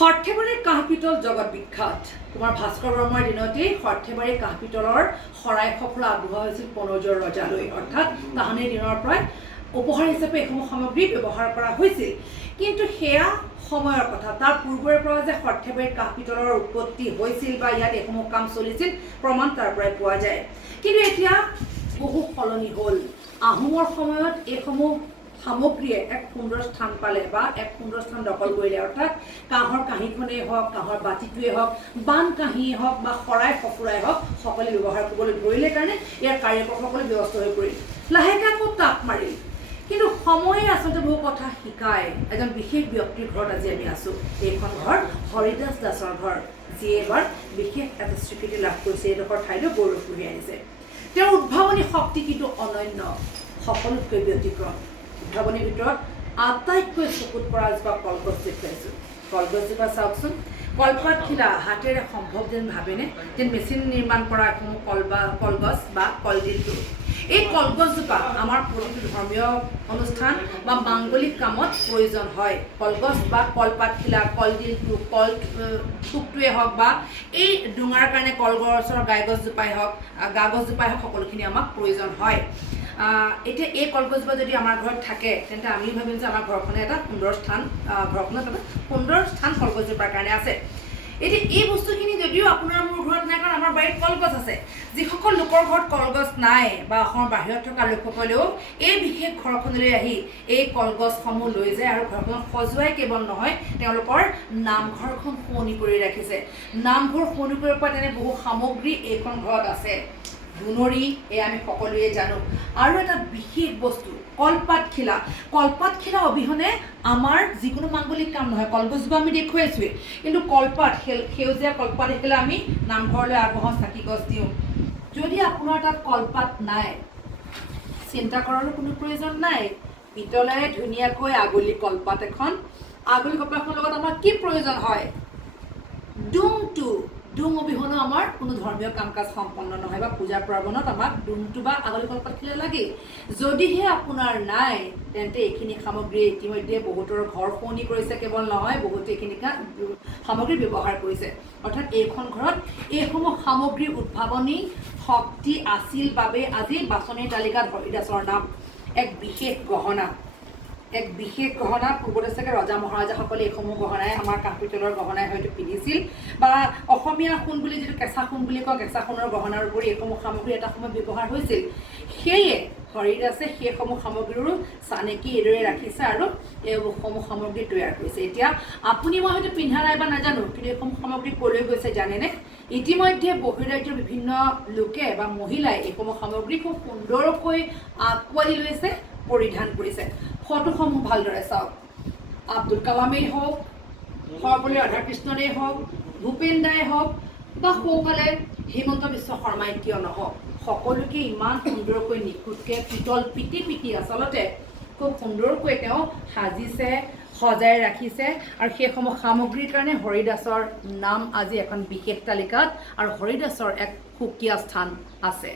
সৰ্থেবাৰীৰ কাঁহ পিতল জগত বিখ্যাত। কুমাৰ ভাস্কৰ বৰ্মাৰ দিনতেই সৰ্থেবাৰীৰ কাঁহ পিতলৰ শৰাই সফল আগবঢ়োৱা হৈছিল কনৌজৰ ৰজালৈ, অৰ্থাৎ তাহানিৰ দিনৰ পৰাই উপহাৰ হিচাপে এইসমূহ সামগ্ৰী ব্যৱহাৰ কৰা হৈছিল। কিন্তু সেয়া সময়ৰ কথা, তাৰ পূৰ্বৰে পৰা যে সৰ্থেবাৰীত কাঁহ পিতলৰ উৎপত্তি হৈছিল বা ইয়াত এইসমূহ কাম চলিছিল প্ৰমাণ তাৰ পৰাই পোৱা যায়। কিন্তু এতিয়া বহু সলনি হ'ল। আহোমৰ সময়ত এইসমূহ সামগ্ৰীয়ে এক সুন্দৰ স্থান পালে বা এক সুন্দৰ স্থান দখল কৰিলে, অৰ্থাৎ কাঁহৰ কাঁহীখনেই হওক, কাঁহৰ বাতিটোৱেই হওক, বান কাঁহীয়ে হওক বা শৰাই সফুৰাই হওক, সকলোৱে ব্যৱহাৰ কৰিবলৈ ধৰিলে কাৰণে ইয়াৰ কাৰিকৰসকলে ব্যস্ত হৈ পৰিল। লাহেকৈ আকৌ তাপ মাৰিল। কিন্তু সময়ে আচলতে বহু কথা শিকায়। এজন বিশেষ ব্যক্তিৰ ঘৰত আজি আমি আছোঁ। এইখন ঘৰ হৰিদাস দাসৰ ঘৰ, যিয়ে এবাৰ বিশেষ এটা স্বীকৃতি লাভ কৰিছে, এইডোখৰ ঠাইলৈ গৌৰৱ কঢ়িয়াই আনিছে। তেওঁৰ উদ্ভাৱনী শক্তি কিন্তু অনন্য, সকলোতকৈ ব্যতিক্ৰম। উদ্ভাৱনীৰ ভিতৰত আটাইতকৈ চকুত পৰা এজোপা কলগছ দেখুৱাইছোঁ। কলগছজোপা চাওকচোন, কলপাত খিলা হাতেৰে সম্ভৱ যেন ভাবেনে, যেন মেচিন নিৰ্মাণ কৰা এখন কলগছ বা কলডিলটো। এই কলগছজোপা আমাৰ প্ৰতিটো ধৰ্মীয় অনুষ্ঠান বা মাংগলিক কামত প্ৰয়োজন হয়। কলগছ বা কলপাত খিলা, কলডিলটো, কল থোকটোৱে হওক বা এই ডোঙাৰ কাৰণে কলগছৰ গাইগছজোপাই হওক, গা গছজোপাই হওক, সকলোখিনি আমাক প্ৰয়োজন হয়। এতিয়া এই কলগছজোপা যদি আমাৰ ঘৰত থাকে, তেন্তে আমি ভাবিম যে আমাৰ ঘৰখনে এটা সুন্দৰ স্থান, ঘৰখনত এটা সুন্দৰ স্থান কলগছজোপাৰ কাৰণে আছে। এতিয়া এই বস্তুখিনি যদিও আপোনাৰ মোৰ ঘৰত নাই, কাৰণ আমাৰ বাৰীত কলগছ আছে। যিসকল লোকৰ ঘৰত কলগছ নাই বা অসমৰ বাহিৰত থকা লোকসকলেও এই বিশেষ ঘৰখনলৈ আহি এই কলগছসমূহ লৈ যায় আৰু ঘৰখনত সজোৱাই কেৱল নহয়, তেওঁলোকৰ নামঘৰখন শুৱনি কৰি ৰাখিছে। নামঘৰ শুৱনি কৰিব পৰা তেনে বহু সামগ্ৰী এইখন ঘৰত আছে। ধুনৰি, এয়া আমি সকলোৱে জানো। আৰু এটা বিশেষ বস্তু, কলপাত খিলা। কলপাত খিলা অবিহনে আমাৰ যিকোনো মাংগলিক কাম নহয়। কলগছজোপা আমি দেখুৱাইছোৱেই, কিন্তু কলপাত, সেউজীয়া কলপাত দেখিলে আমি নামঘৰলৈ আগবঢ়াওঁ, চাকি গছ দিওঁ। যদি আপোনাৰ তাত কলপাত নাই, চিন্তা কৰাৰো কোনো প্ৰয়োজন নাই। পিতলেৰে ধুনীয়াকৈ আগলি কলপাত এখন, আগলি কলপাতখনৰ লগত আমাৰ কি প্ৰয়োজন হয়? ডোমটো। ডোম অবিহনে আমাৰ কোনো ধৰ্মীয় কাম কাজ সম্পন্ন নহয় বা পূজা পাৰ্বণত আমাক ডোমটো বা আগলি কলপাত খিলা লাগেই। যদিহে আপোনাৰ নাই, তেন্তে এইখিনি সামগ্ৰী ইতিমধ্যে বহুতৰ ঘৰ শুৱনি কৰিছে, কেৱল নহয় বহুতে এইখিনি সামগ্ৰী ব্যৱহাৰ কৰিছে। অৰ্থাৎ এইখন ঘৰত এইসমূহ সামগ্ৰীৰ উদ্ভাৱনী শক্তি আছিল বাবে আজি বাছনিৰ তালিকাত হৰিদাসৰ নাম। এক বিশেষ গহনা, এক বিশেষ গহনা। পূৰ্বতে চাগে ৰজা মহাৰাজাসকলে এইসমূহ গহনাই, আমাৰ কাঁহ পিতলৰ গহনাই হয়তো পিন্ধিছিল, বা অসমীয়া সোণ বুলি যিটো কেঁচা সোণ বুলি কওঁ, কেঁচা সোণৰ গহনাৰ উপৰি এইসমূহ সামগ্ৰী এটা সময়ত ব্যৱহাৰ হৈছিল। সেয়ে হৰিদাসে সেইসমূহ সামগ্ৰীৰো চানেকি এইদৰে ৰাখিছে আৰু এইসমূহ সামগ্ৰী তৈয়াৰ কৰিছে। এতিয়া আপুনি মই হয়তো পিন্ধা নাই বা নাজানো, কিন্তু এইসমূহ সামগ্ৰী ক'লৈ গৈছে জানেনে? ইতিমধ্যে বহিৰাজ্যৰ বিভিন্ন লোকে বা মহিলাই এইসমূহ সামগ্ৰী খুব সুন্দৰকৈ আঁকোৱালি লৈছে, পৰিধান কৰিছে। ফটোসমূহ ভালদৰে চাওক। আব্দুল কালামেই হওক, সৰ্বপল্লী ৰাধাকৃষ্ণনেই হওক, ভূপেন দাই হওক বা সোঁফালে হিমন্ত বিশ্ব শৰ্মাই কিয় নহওক, সকলোকে ইমান সুন্দৰকৈ নিখুঁতকৈ পিতল পিটি আচলতে খুব সুন্দৰকৈ তেওঁ সাজিছে, সজাই ৰাখিছে। আৰু সেইসমূহ সামগ্ৰীৰ কাৰণে হৰিদাসৰ নাম আজি এখন বিশেষ তালিকাত, আৰু হৰিদাসৰ এক সুকীয়া স্থান আছে।